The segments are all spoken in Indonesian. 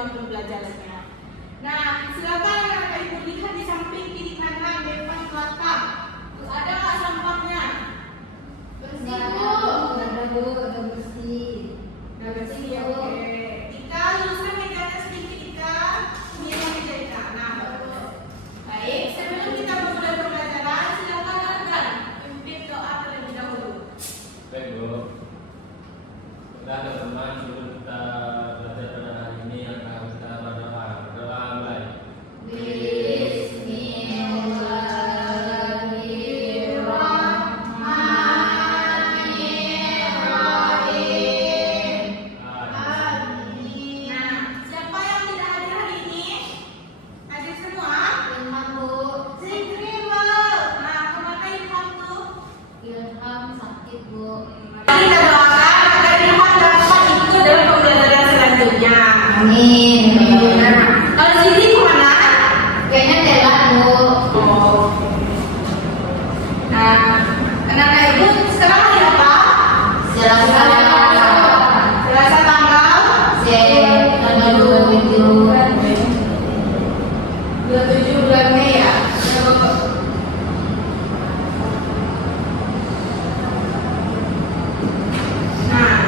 jam pembelajarannya. Nah, silakan anak ibu lihat di samping kiri kanan depan belakang. Ada nggak sampahnya? Bersih bu. Ada bu, ada bersih. Udah bersih ya, oke. Ika, luruskan mejanya sedikit Ika. Ini meja Ika. Nah, bagus. Baik, sebelum kita memulai pembelajaran, silakan Argan pimpin doa terlebih dahulu. Baik Bu, kita teman sebelum kita belajar pada hari ini akan kita berdoa. Berdoa mulai. Nah, siapa yang tidak hadir hari ini? Hadir semua? Ilham bu, Zikribel. Nah, kemana Ilham tuh? Ilham sakit bu. Mari kita doakan agar Ilham dapat ikut dalam pembelajaran selanjutnya. Amin. Nah, kalau Zikri kemana? Kayaknya telat bu. Oh. Nah, anak-anak ibu sekarang hari apa? Selasa. Selasa tanggal Tanggal 27. 27 bulan Mei ya. Nah,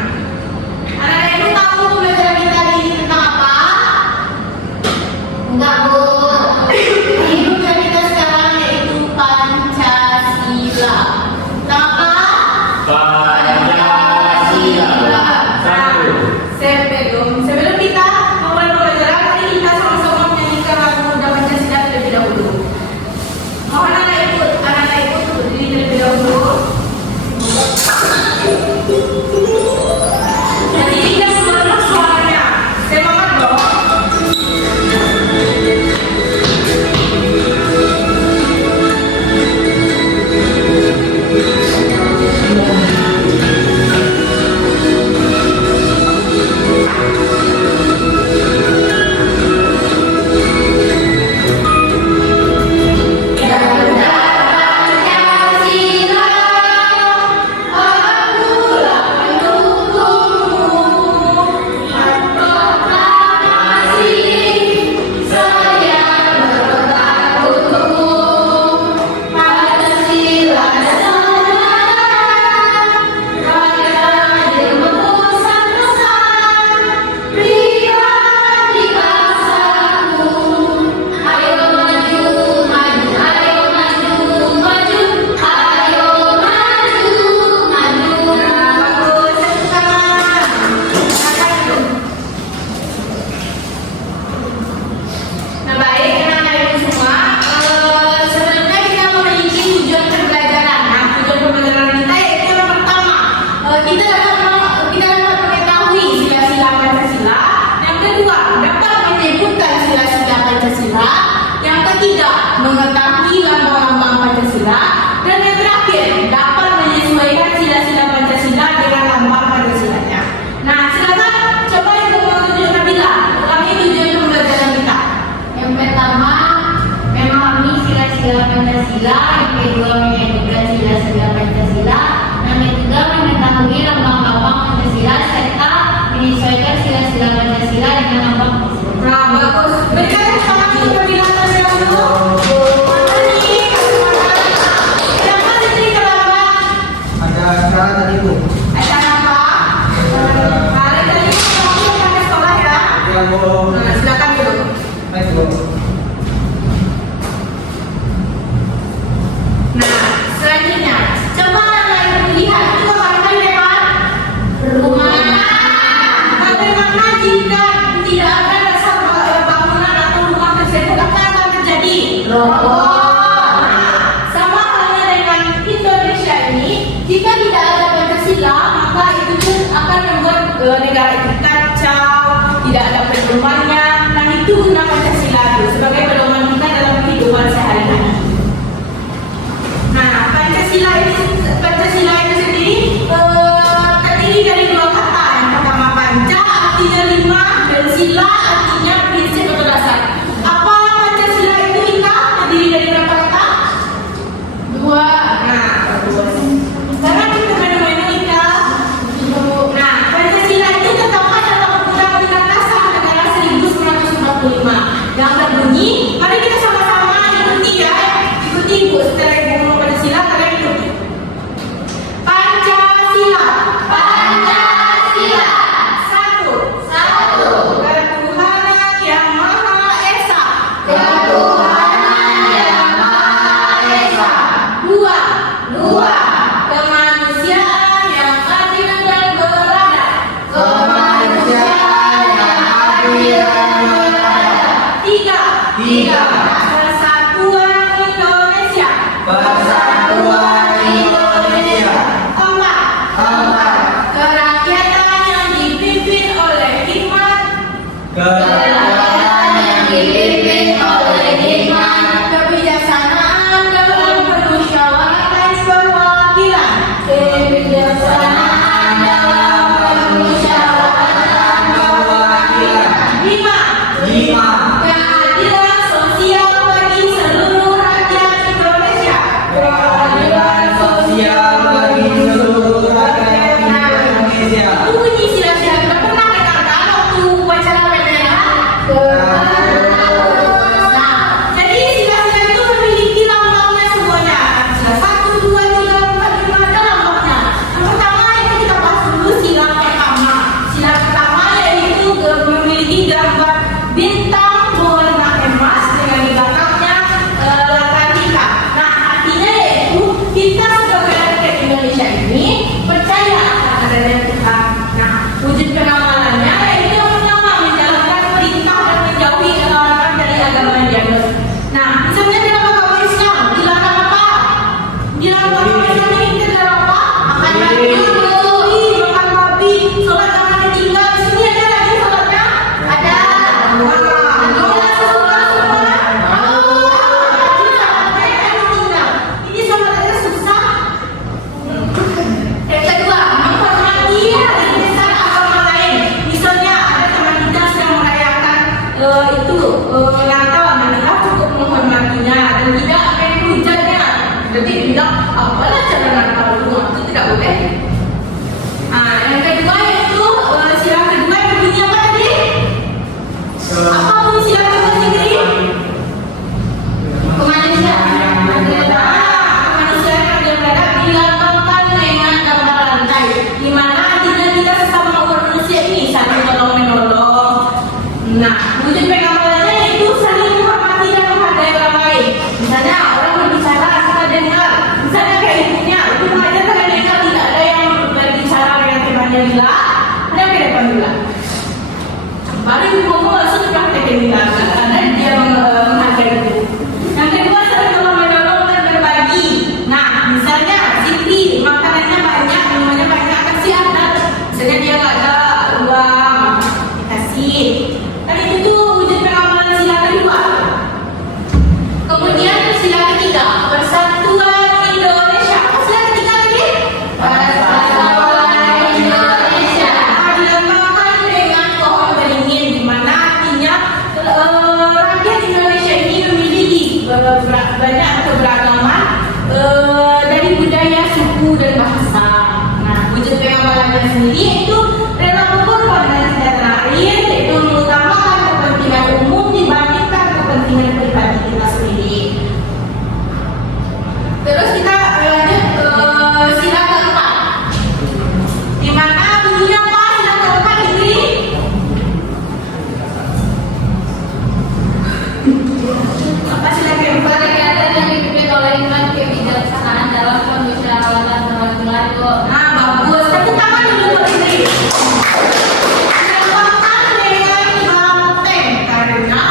anak-anak ibu tahu pembelajaran kita hari ini tentang apa? Enggak bu. Ini pembelajaran kita sekarang yaitu Pancasila. Tentang apa? Pancasila. Satu. Sebelum kita memulai pembelajaran, mari kita sama-sama menyanyikan lagu Muda Pancasila terlebih dahulu. Mohon anak-anak ibu untuk berdiri terlebih dahulu. Jadi kita semua suaranya. Semangat dong. Nah baik anak-anak ibu semua, sebelumnya kita memiliki tujuan pembelajaran. Nah tujuan pembelajaran kita yaitu yang pertama, kita dapat mengetahui sila-sila Pancasila. Yang kedua, dapat menyebutkan sila-sila Pancasila. Yang ketiga, mengetahui lambang-lambang Pancasila. Dan yang terakhir, dapat menyesuaikan sila-sila Pancasila dengan lambang Pancasilanya. Nah silakan coba ibu menunjuk Nabila, ulangi tujuan pembelajaran kita. Yang pertama, memahami sila-sila Pancasila. Yang kedua, menyebutkan sila-sila Pancasila. Yang ketiga, mengetahui lambang-lambang Pancasila serta menyesuaikan sila-sila Pancasila dengan lambang Pancasila. Nah, bagus. Berikan semangat untuk Nabila terlebih dahulu. Mana nih? Kasih semangat. Siapa sih kelabang? Ada acara tadi bu. Acara apa? Hari tadi kamu pakai sekolah ya? Ya bu. Nah, silakan dulu. Baik bu. Nah, selanjutnya, coba anak ibu lihat itu gambarkan lewat rumah. Bagaimana jika tidak ada dasar bangunan atau rumah tersebut, apa yang akan terjadi? Roboh. Sama halnya dengan Indonesia ini, jika tidak ada Pancasila, maka itu pun akan membuat negara itu kacau, tidak ada pedomannya. Nah itu guna Pancasila itu sebagai pedoman kita dalam kehidupan sehari-hari. Nah Pancasila itu sendiri terdiri dari dua kata. Yang pertama panca artinya lima dan sila artinya prinsip atau dasar. Apa Pancasila itu Ika? Terdiri dari berapa kata? Dua. Nah bagus. Sekarang kita menu Ika. Nah Pancasila itu terdapat dalam Undang-Undang Dasar Negara 1945. sila-sila udah pernah rekan-rekan waktu upacara bendera jadi sila-sila itu memiliki lambangnya semuanya. Sila 1, 2, 3, 4, 5 ada lambangnya. Yang pertama itu kita bahas dulu sila pertama. Sila pertama yaitu memiliki gambar bintang berwarna emas dengan di belakangnya latar hitam. Nah artinya yaitu kita sebagai rakyat Indonesia ini percaya akan adanya Tuhan. Nah wujud pengamalannya yaitu yang pertama menjalankan perintah dan menjauhi larangan dari agama yang dianut. Nah misalnya dalam agama Islam dilarang apa? Dilarang agama Islam ini kita dilarang apa? Makan babi, makan babi, sholat jangan ditinggal. Di sini ada lagi sholatnya? Ada. Ini sholat aja susah. Yang kedua, menghormati hari besar agama lain. Misalnya ada teman kita sedang merayakan Natal, nah kita cukup menghormatinya dan tidak akan hujannya. Jadi bilang apalah cara Natal itu tidak boleh. Nah, yang kedua yaitu sila kedua yang bunyi apa tadi? Apa bunyi sila kedua sendiri? Kemanusiaan. Kemanusiaan yang berada dilambangkan dengan gambar lantai, di mana artinya kita sesama umat manusia ini saling tolong menolong. Nah, wujud pengamalannya yaitu saling menghormati dan menghargai orang lain. Misalnya orang berbicara kita dengar. Misalnya kayak ibunya, ibu mengajar kalian dengar tidak ada yang berbicara dengan temannya bila, ada ke depan bila. Baru ibu ngomong langsung praktekin bila, karena dia menghargai itu. Yang kedua saling tolong menolong dan berbagi. Nah, misalnya Siti makanannya banyak, minumannya banyak, kasih anak. Misalnya dia nggak ada uang, dikasih. Kan itu tuh wujud pengamalan sila kedua. Kemudian sila ketiga, persatuan Indonesia. Apa sila ketiga tadi? Persatuan Indonesia. Dilambangkan dengan pohon beringin, di mana artinya rakyat Indonesia ini memiliki banyak keberagaman dari budaya, suku dan bahasa. Nah, wujud pengamalannya sendiri itu rela mengorbankan sejahtera lain, yaitu mengutamakan kepentingan umum dibandingkan kepentingan pribadi kita sendiri. Terus kita lanjut sila keempat, di mana bunyinya apa sila keempat ini? Apa sila keempat? Kegiatan yang dipimpin oleh iman kebijaksanaan dalam pembicaraan perwakilan kok. Nah, bagus. Tepuk tangan dulu buat ini. Dilambangkan dengan banteng karena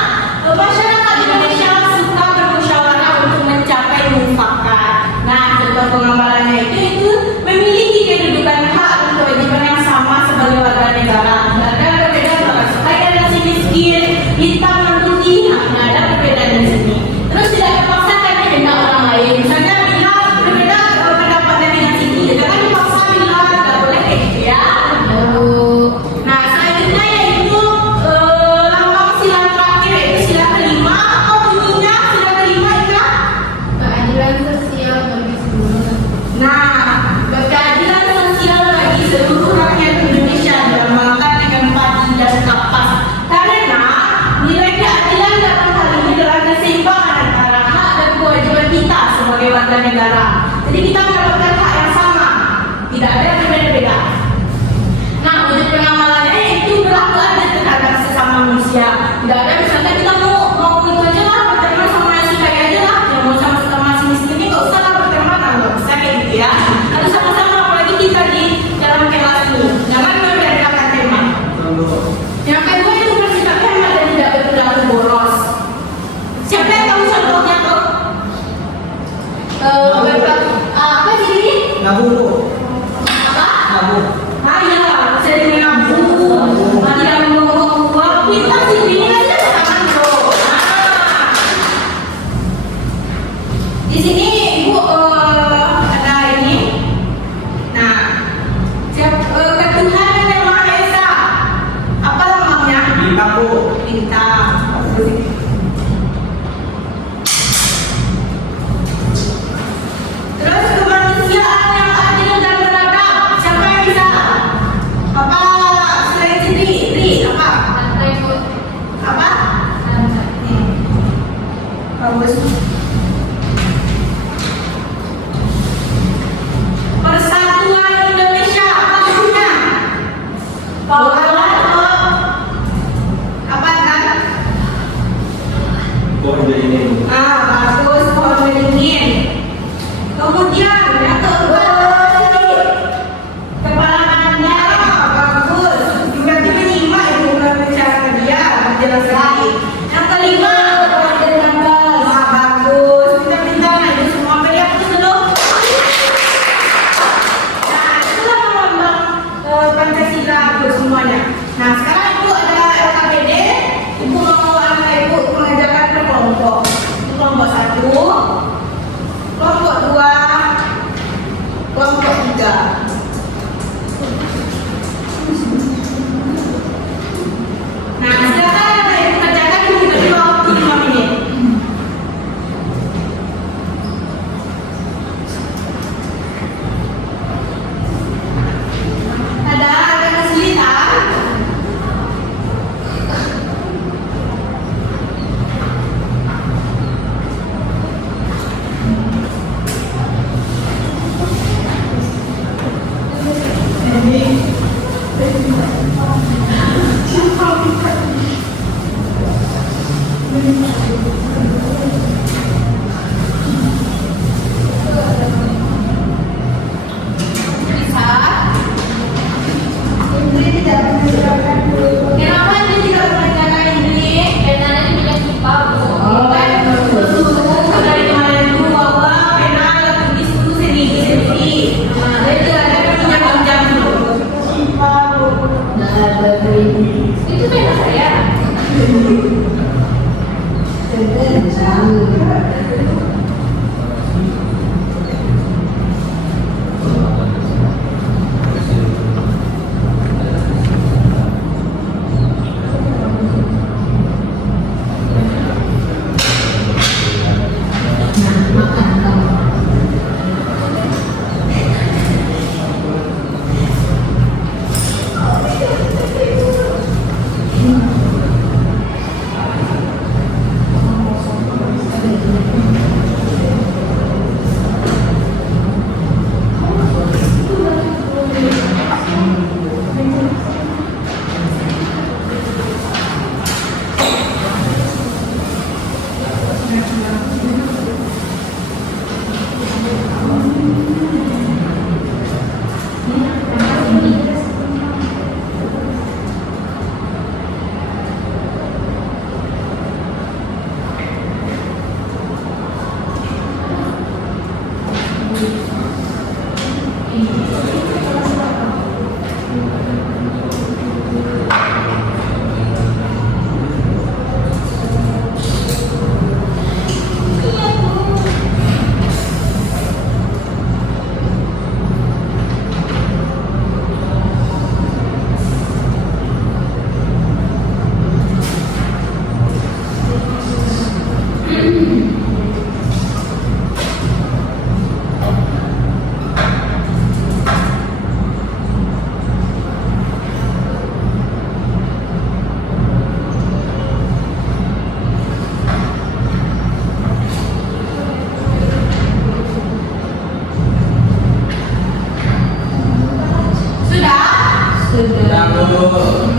masyarakat Indonesia suka bermusyawarah untuk mencapai mufakat. Nah, contoh pengamalannya itu memiliki kedudukan hak dan kewajiban yang sama sebagai warga negara. Tidak ada perbedaan kalau kaya dan si miskin, hitam dan putih, nah, ada perbedaan di sini. Terus tidak dipaksakan kehendak orang lain. Misalnya bila berbeda pendapatnya dengan Siti, jangan dipaksa bila tidak boleh kayak gitu ya. Nah, selanjutnya yaitu lambang sila terakhir yaitu sila kelima. Apa bunyinya sila kelima itu? Keadilan sosial bagi seluruh. Nah, keadilan sosial bagi seluruh rakyat Indonesia dilambangkan dengan padi dan kapas. Karena nilai keadilan dalam hal ini adalah keseimbangan antara hak dan kewajiban kita sebagai warga negara. Jadi kita mendapatkan hak yang sama, tidak ada yang berbeda-beda. Nah, wujud pengamalannya itu berlaku adil terhadap sesama manusia. Tidak ada misalnya kita mau itu aja lah berteman sama yang suka aja lah, yang mau sama si miskin ini nggak usah lah berteman, nggak usah kayak gitu ya. Harus sama-sama apalagi kita di dalam kelas ini. Jangan membedakan tema. Yang kedua itu bersikap hemat dan tidak berperilaku boros. Siapa yang tahu contohnya tuh? Apa sih ini? Nabung. Apa? Nabung. Ah iya, saya dengan nabung. Tidak membawa uang. Pintar sih ini aja sama apa? Santai, Bu. Apa? Santai. Bagus. Persatuan Indonesia apa artinya? Apa kan? Pohon beringin. Bagus, pohon beringin. Kemudian yang keempat kepala anda. Bagus. Juga menyimak ibu berbicara dia jelas sekali. Yang kelima bagus. Kita minta ibu semua beri aku dulu. Nah, itulah melambang Pancasila ibu semuanya. Nah, sekarang ibu ada LKPD. Ibu mau anak ibu mengajarkan per kelompok. Kelompok 1, kelompok 2, kelompok 3. Nah, silakan anak ibu kerjakan ibu beri waktu 5 menit. Ada kesulitan? Bisa? Kenapa dia tidak mengerjakan ini? Karena nanti tidak lupa, Bu. Dari kemarin itu bahwa pena tulis dulu sendiri. Nah, itu ada pinjam dulu. Itu beda saya.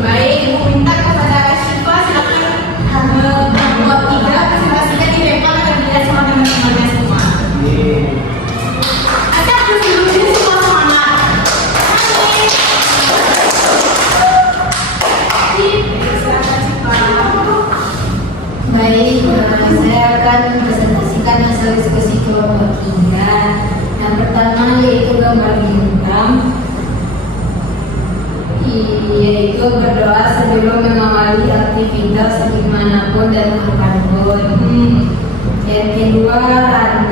Baik, ibu minta kepada Syifa silakan membuat 3 presentasinya dilempar agar dilihat sama teman-temannya semua. Ada dulu semua semangat. Silakan Syifa. Baik, saya akan presentasikan hasil diskusi kelompok 3. Yang pertama yaitu gambar bintang, yaitu berdoa sebelum mengawali aktivitas dimanapun dan kapanpun. Yang kedua,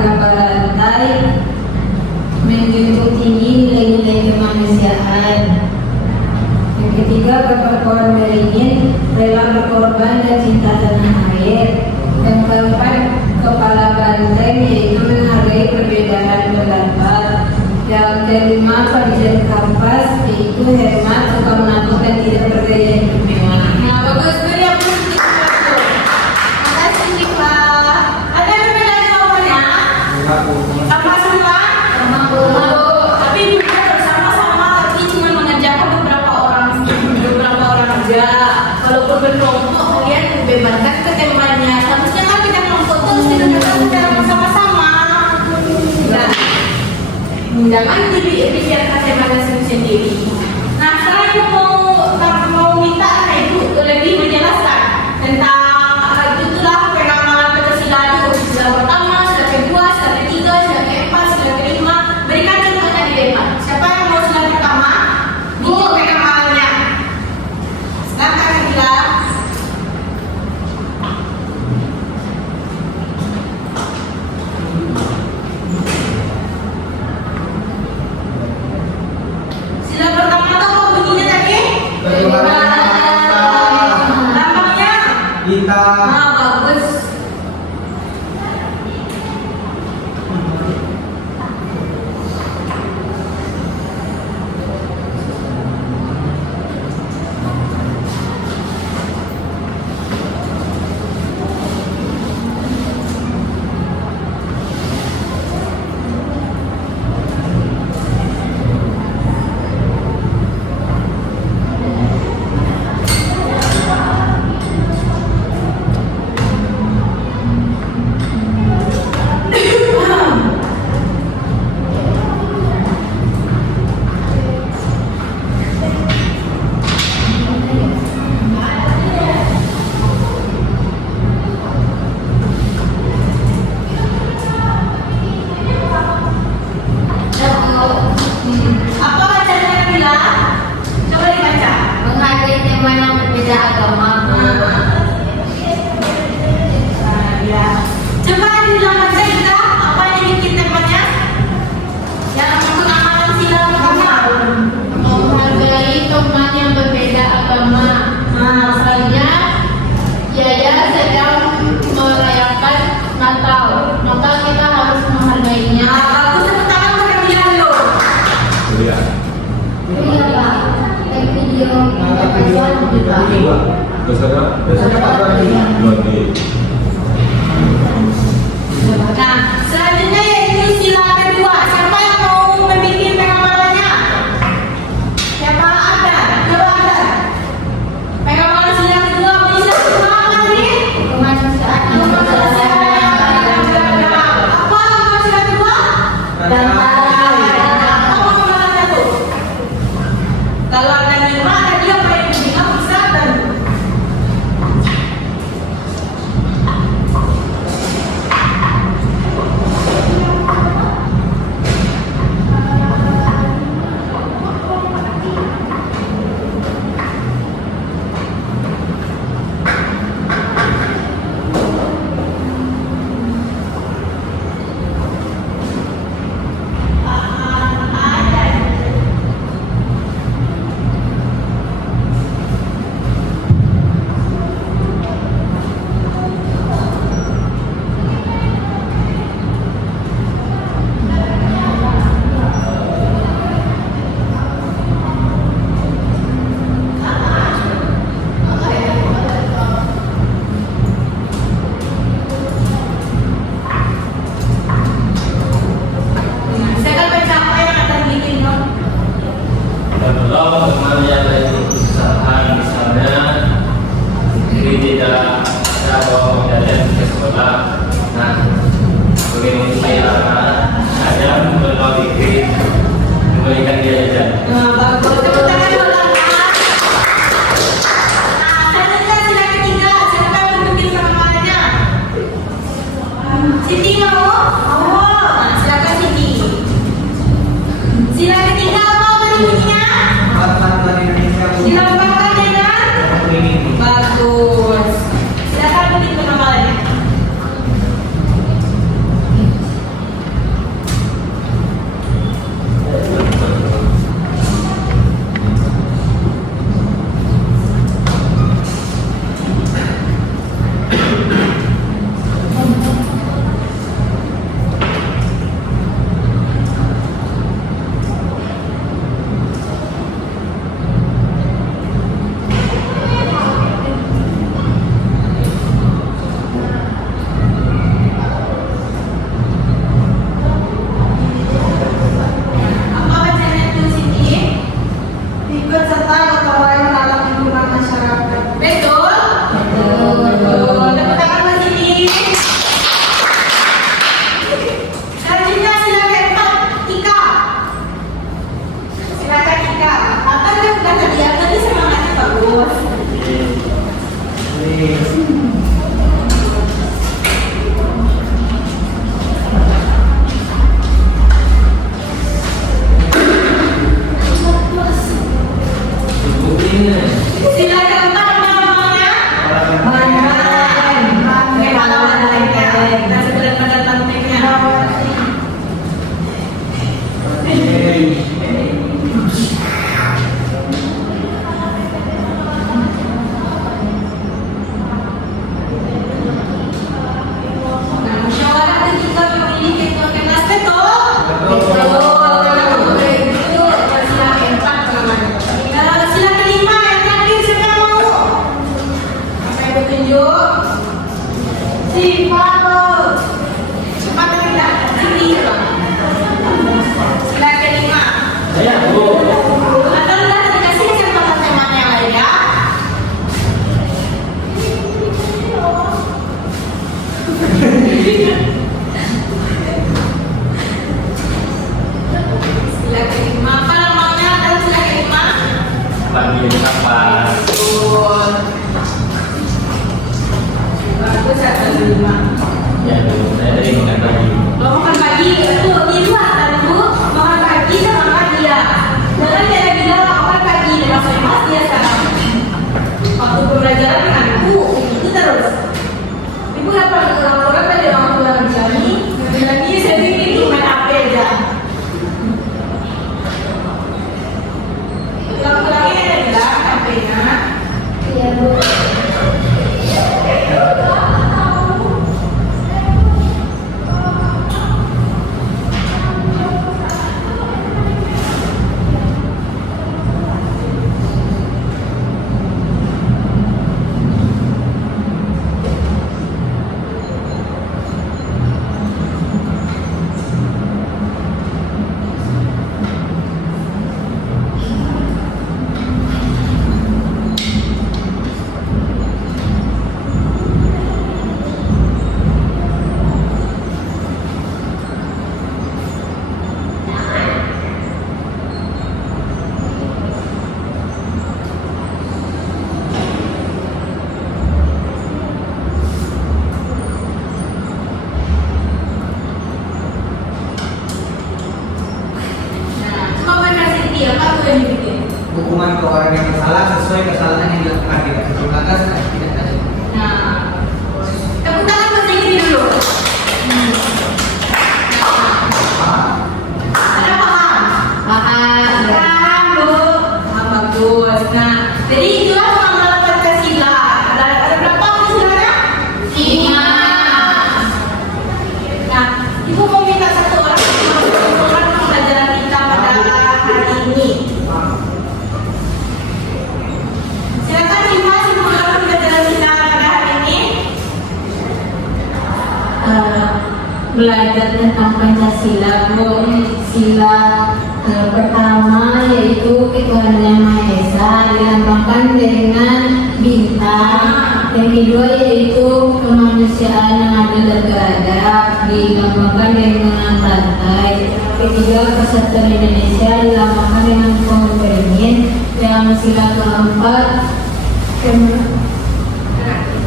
gambar lantai, menjunjung tinggi nilai-nilai kemanusiaan. Yang ketiga, gambar pohon beringin, rela berkorban dan cinta tanah air. Yang keempat, kepala banteng, yaitu menghargai perbedaan pendapat. Yang kelima, Fadizat Kampas, yaitu hemat, suka menabung dan tidak bergaya hidup mewah. remaja. Walaupun berkelompok, kalian membebaskan ke temannya. Seharusnya kan kita kelompok terus kita datang secara bersama-sama. Nah, jangan dibiarkan temannya sendiri. Nah, sekarang aku mau minta Ibu lebih menjelaskan tentang itulah pengamalan Pancasila itu. Sila pertama, sila kedua, sila ketiga, sila keempat, sila kelima. Berikan contohnya di depan. Siapa yang mau sila pertama? Bu, pengamalannya. Silakan Bila. Sila pertama itu apa bunyinya tadi? Lambangnya? Kita Bagus. Apa bacanya Bila? Coba dibaca. Menghargai teman yang berbeda agama. Ya. Coba dibilang baca kita apa yang bikin temanya? Yang pengamalan sila pertama. Menghargai teman yang berbeda agama. Misalnya, Yaya sedang merayakan Natal, maka kita harus menghargainya. Bagus, tepuk tangan untuk Bila dulu. Iya. Iya Pak, take video. angkat video kedua. Terserah. Biasanya Pak Bagi. Bagi. Nah, selanjutnya yaitu sila kedua. Siapa yang mau membuat pengamalannya? Siapa ada? Coba ada. Pengamalan sila kedua, bisa sila lagi. Kemanusiaan yang berbeda. Apa pengamalan sila kedua? Apa pengamalannya tuh? Kalau ada 5, ada dia apa yang bilang bisa dan Sila keempat apa namanya? Kayak pahlawan lainnya. Nah, sebelah pada tantengnya. Nah, musyawarah ketika memilih ketua kelas betul. Sila kelima yang terakhir siapa yang mau? Apa yang petunjuk? Si Faro. Cepat tidak? Sini. Sila kelima. Saya Bu. Atau udah dikasih kesempatan teman yang lain ya? Sila kelima. Apa namanya dalam sila kelima? Lagi kapas. Betul. Bagus ya sila kelima. Ya Bu, saya dari makan pagi. Kalau makan pagi itu di luar kan Bu, makan pagi sama makan dia. Jangan dia bilang makan pagi dan langsung mas dia sekarang. Waktu pembelajaran dengan ibu itu terus. Ibu dapat laporan dari orang tua bilang ini saya pikir itu main HP aja. Ulang-ulangnya ada bilang HP-nya. Iya Bu. Nah, coba kasih dia apa tuh yang dibikin? Hukuman ke orang yang bersalah sesuai kesalahan yang dilakukan tidak terbatas dan tidak ada. Nah, tepuk tangan buat Zikri dulu. Ada paham? Paham. Paham, Bu. Paham, bagus. Nah, jadi itulah pengambilan Pancasila. Ada berapa Pancasilanya? 5. Nah, Ibu mau minta satu orang untuk mengumpulkan pembelajaran kita pada hari ini. Silakan Ibu simpulkan pembelajaran kita pada hari ini. Belajar tentang Pancasila Bu. Sila pertama yaitu Ketuhanan Yang Maha Esa dilambangkan dengan bintang. Yang kedua yaitu kemanusiaan yang adil dan beradab dilambangkan dengan rantai. Ketiga persatuan Indonesia dilambangkan dengan pohon beringin. Yang sila keempat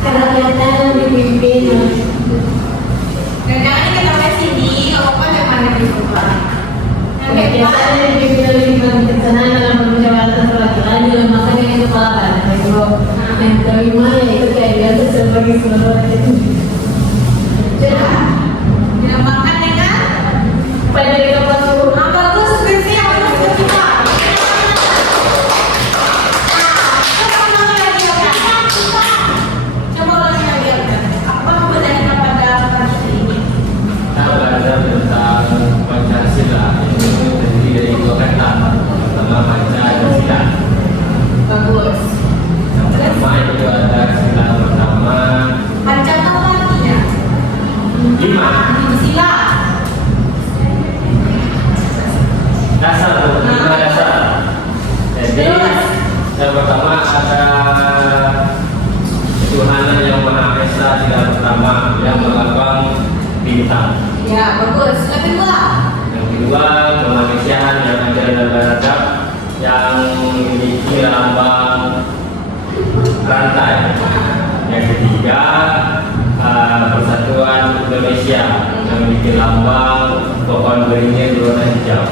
kerakyatan yang dipimpin. Dan jangan diketahui sini, kalau apa yang mana diubah. Yang Kebiasaan keempat, yang dipimpin oleh lingkungan kebijaksanaan dalam permusyawaratan perwakilan dilambangkan dengan kepala badan. Yang kelima yaitu keadilan sebagai seluruh rakyat. dilambangkan dengan Pada kepala suku. nah, bagus skripsi yang bagus buat kita. Coba ulangi lagi ya, Kak. Coba ulangi lagi ya, Kak. Apa pembelajaran kita pada pagi ini? Kita belajar tentang Pancasila. Ini terdiri dari dua kata. Pertama Pancasila. Bagus. Yang pertama itu ada sila pertama Panjang apa artinya? 5. Sila. Dasar, 5 dasar. Jadi yang pertama ada Ketuhanan Yang Maha Esa, sila pertama yang melambang bintang. Ya, bagus. Yang kedua, Yang kedua kemanusiaan yang adil dan beradab yang memiliki lambang rantai. Yang ketiga, Persatuan Indonesia yang memiliki lambang pohon beringin berwarna hijau.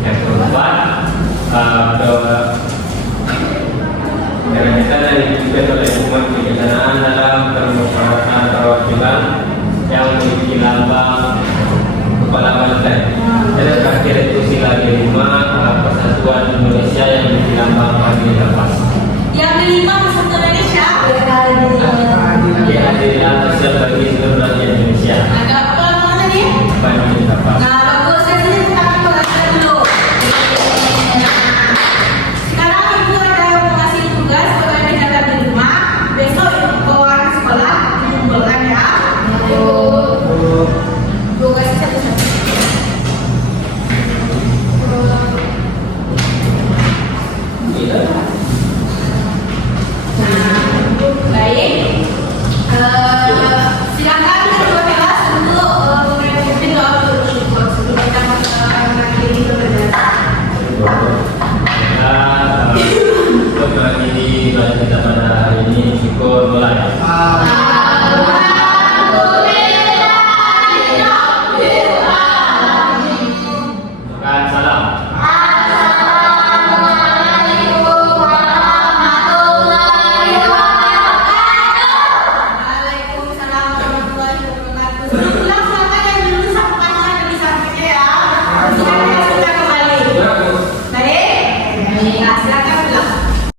Yang keempat,